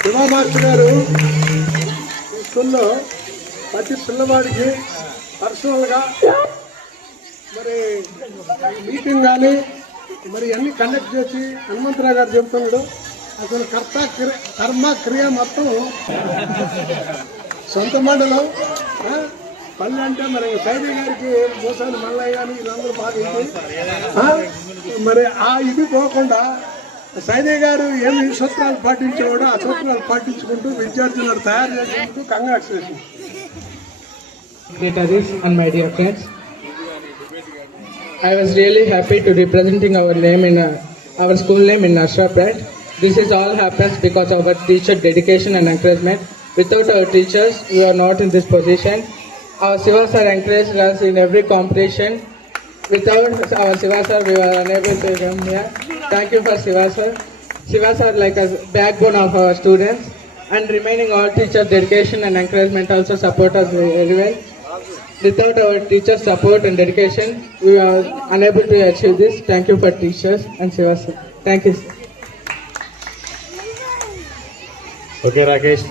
శివ మాస్టర్ గారు ఈ స్కూల్లో ప్రతి పిల్లవాడికి పర్సనల్గా మరి మీటింగ్ కానీ మరి అన్ని కండక్ట్ చేసి హనుమంతరావు గారు చెబుతున్నాడు. అసలు కర్మ క్రియ మొత్తం సొంత మండలం పల్లె అంటే మరి సైని గారికి మోసాలు మల్లయ్య కానీ వీళ్ళందరూ బాగా మరి ఆ ఇది పోకుండా సైని గారు ఏమి సూత్రాలు పాటించేవాడో ఆ సూత్రాలు పాటించుకుంటూ విద్యార్థులను తయారు చేసుకుంటూ congratulation. And my dear friends, I was really happy to representing our name in our school name in Nashra Pride. This is all happens because of our teacher dedication and encouragement. Without our teachers, we are not in this position. Our Siva sir encouraged us in every competition. Without our Siva sir, we were unable to come here. Thank you for Siva sir. Siva sir like a backbone of our students, and remaining all teachers' dedication and encouragement also support us very well. Without our teachers' support and dedication, we are unable to achieve this. Thank you for teachers and Siva sir. Thank you, sir. Okay, Rakesh.